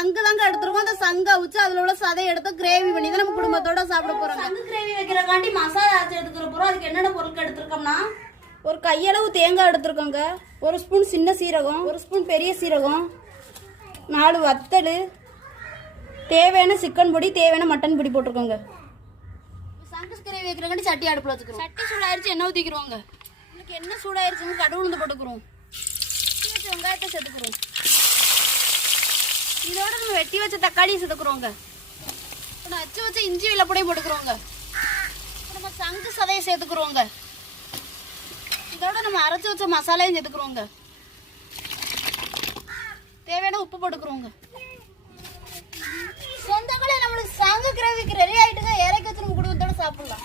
சங்கு தாங்க எடுத்துருக்கோம். அந்த சங்கை வச்சு அதுல உள்ள சதையை எடுத்து கிரேவி பண்ணி தான் நம்ம குடும்பத்தோட சாப்பிட போறோம். சங்கு கிரேவி வைக்கிறக்காண்டி மசாலா அரைச்சு எடுத்துக்கிற போறோம். அதுக்கு என்னென்ன பொருட்கள் எடுத்துருக்கோம்னா, ஒரு கையளவு தேங்காய் எடுத்துருக்கோங்க, 1 ஸ்பூன் சின்ன சீரகம், 1 ஸ்பூன் பெரிய சீரகம், 4 வத்தல், தேவையான சிக்கன் பொடி, தேவையான மட்டன் பொடி போட்டிருக்கோங்க. சங்கு கிரேவி வைக்கிறக்காண்டி சட்டி அடுப்புல வச்சுக்கிறோம். சட்டி சூடாயிருச்சு, எண்ணெய் ஊற்றிக்கிறோங்க. இன்னைக்கு எண்ணெய் சூடாயிருச்சுங்க, கடுகு உளுந்து போட்டுக்கிறோம். வெங்காயத்தை சேர்த்துக்கிறோம். இதோட நம்ம வெட்டி வச்ச தக்காளியை சேர்த்துக்கிறோங்க. நான் வச்சு வச்ச இஞ்சி வெள்ளைப்பூடையும் போட்டுக்கிறோங்க. நம்ம சங்கு சதையை சேர்த்துக்கிறோங்க. இதோட நம்ம அரைச்சி வச்ச மசாலையும் சேர்த்துக்கிறோங்க. தேவையான உப்பு போட்டுக்கிறோங்க. சொந்தங்களே நம்மளுக்கு சங்கு கிரேவிக்கு ரெடி ஆயிட்டுங்க. இறக்கி வச்சு நம்ம குடும்பத்தோட சாப்பிடலாம்.